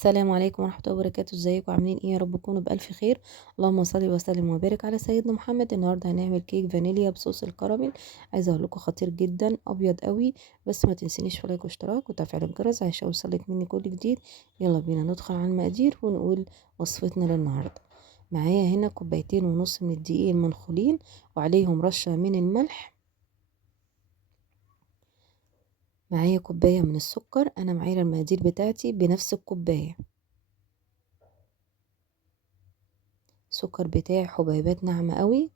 السلام عليكم ورحمة الله وبركاته. ازيكم عاملين ايه؟ يا رب تكونوا بألف خير. اللهم صل وسلم وبارك على سيدنا محمد. النهارده هنعمل كيك فانيليا بصوص الكراميل. عايزه اقول لكم خطير جدا، ابيض قوي. بس ما تنسينيش في لايك واشتراك وتفعيل الجرس عشان يوصلك مني كل جديد. يلا بينا ندخل على المقادير ونقول وصفتنا للنهارده. معايا هنا 2.5 كوبايات من الدقيق المنخولين وعليهم رشة من الملح. معايا كوباية من السكر، انا معايا المقادير بتاعتي بنفس الكوباية. السكر بتاعي حبيبات ناعمة قوي.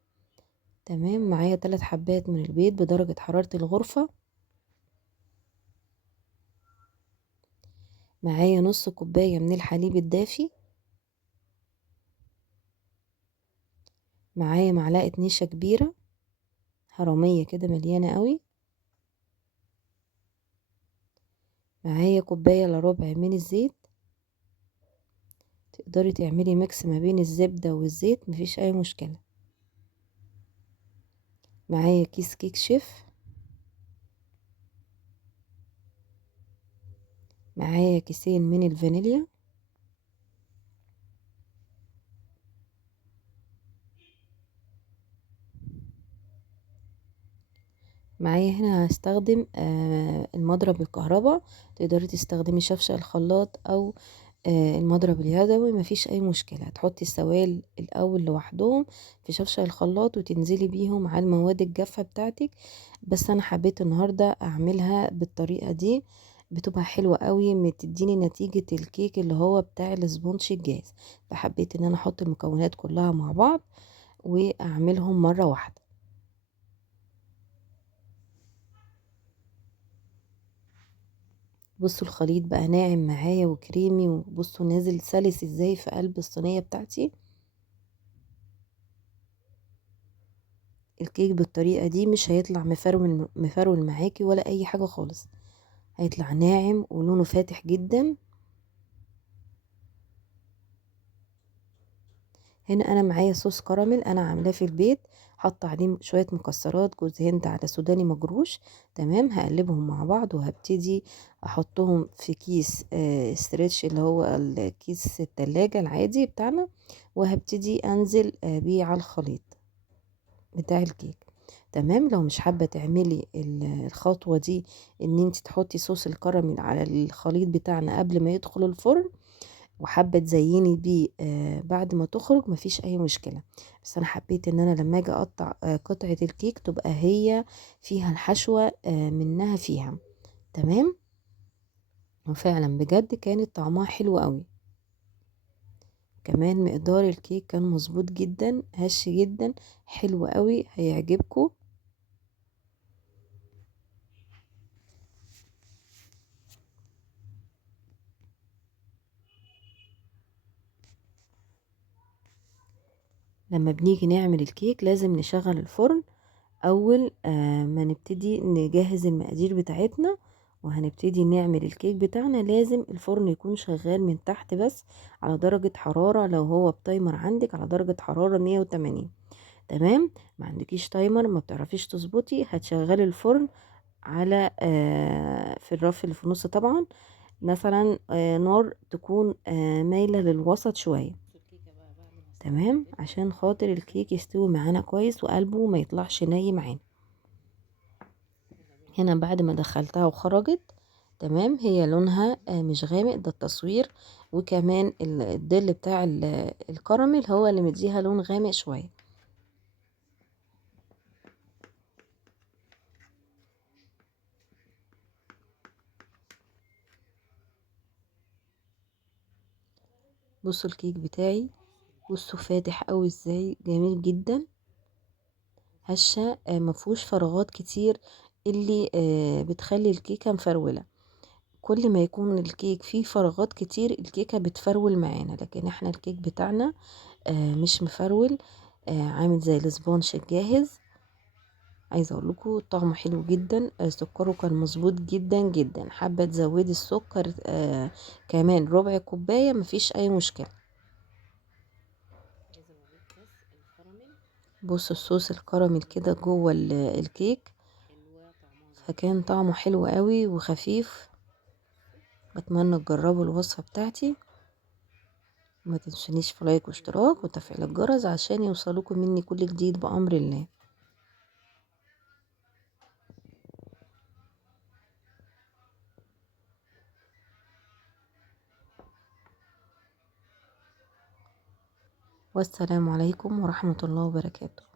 تمام. معايا 3 حبات من البيض بدرجة حرارة الغرفة. معايا نص كوباية من الحليب الدافي. معايا معلقة نشا كبيرة هرمية كده مليانة قوي. معايا كوباية الا ربع من الزيت. تقدري تعملي ميكس ما بين الزبدة والزيت، مفيش اي مشكلة. معايا كيس كيك شيف. معايا كيسين من الفانيليا. معايا هنا هستخدم المضرب الكهرباء. تقدري تستخدمي شفشة الخلاط او المضرب اليدوي، مفيش اي مشكلة. هتحطي السوائل الاول لوحدهم في شفشة الخلاط وتنزلي بيهم على المواد الجافة بتاعتك. بس انا حبيت النهاردة اعملها بالطريقة دي، بتبقى حلوة قوي، بتديني نتيجة الكيك اللي هو بتاع الاسبونج الجاهز. فحبيت ان انا احط المكونات كلها مع بعض واعملهم مرة واحدة. بصوا الخليط بقى ناعم معايا وكريمي، وبصوا نازل سلس ازاي في قلب الصينية بتاعتي. الكيك بالطريقة دي مش هيطلع مفرول مفرول معاكي ولا اي حاجة خالص، هيطلع ناعم ولونه فاتح جدا. هنا انا معايا صوص كراميل انا عاملاه في البيت، حط عليه شوية مكسرات، جوز هند على سوداني مجروش. تمام. هقلبهم مع بعض وهبتدي احطهم في كيس استريتش اللي هو الكيس التلاجة العادي بتاعنا، وهبتدي انزل بيه على الخليط بتاع الكيك. تمام. لو مش حابة تعملي الخطوة دي ان انت تحطي صوص الكراميل على الخليط بتاعنا قبل ما يدخل الفرن، وحابة تزيني بيه بعد ما تخرج، مفيش اي مشكلة. بس انا حبيت ان انا لما اجي اقطع قطعة الكيك تبقى هي فيها الحشوة منها فيها. تمام. وفعلا بجد كانت طعمها حلو قوي. كمان مقدار الكيك كان مظبوط جدا، هش جدا، حلو قوي، هيعجبكم. لما بنيجي نعمل الكيك لازم نشغل الفرن اول ما نبتدي نجهز المقادير بتاعتنا، وهنبتدي نعمل الكيك بتاعنا. لازم الفرن يكون شغال من تحت بس على درجة حرارة، لو هو بتايمر عندك على درجة حرارة 180. تمام. ما عندكيش تايمر، ما بتعرفيش تظبطي، هتشغلي الفرن على في الرف اللي في النص طبعا، مثلا نار تكون مايلة للوسط شوية. تمام. عشان خاطر الكيك يستوي معانا كويس وقلبه ما يطلعش ني معانا. هنا بعد ما دخلتها وخرجت تمام، هي لونها مش غامق، ده التصوير. وكمان الظل بتاع الكراميل هو اللي مديها لون غامق شوية. بصوا الكيك بتاعي، بصوا فاتح قوي ازاي، جميل جدا، هشة مفهوش فراغات كتير اللي بتخلي الكيكة مفرولة. كل ما يكون الكيك فيه فراغات كتير الكيكة بتفرول معانا، لكن احنا الكيك بتاعنا مش مفرول، عامل زي الاسبونج الجاهز. عايزه اقول لكم طعمه حلو جدا. سكره كان مظبوط جدا جدا. حابه تزودي السكر كمان ربع كوبايه، مفيش اي مشكله. بصوا الصوص الكراميل كده جوه الكيك، فكان طعمه حلو قوي وخفيف. بتمنى تجربوا الوصفه بتاعتي. ما تنسونيش في لايك واشتراك وتفعيل الجرس عشان يوصلكم مني كل جديد بأمر الله. والسلام عليكم ورحمة الله وبركاته.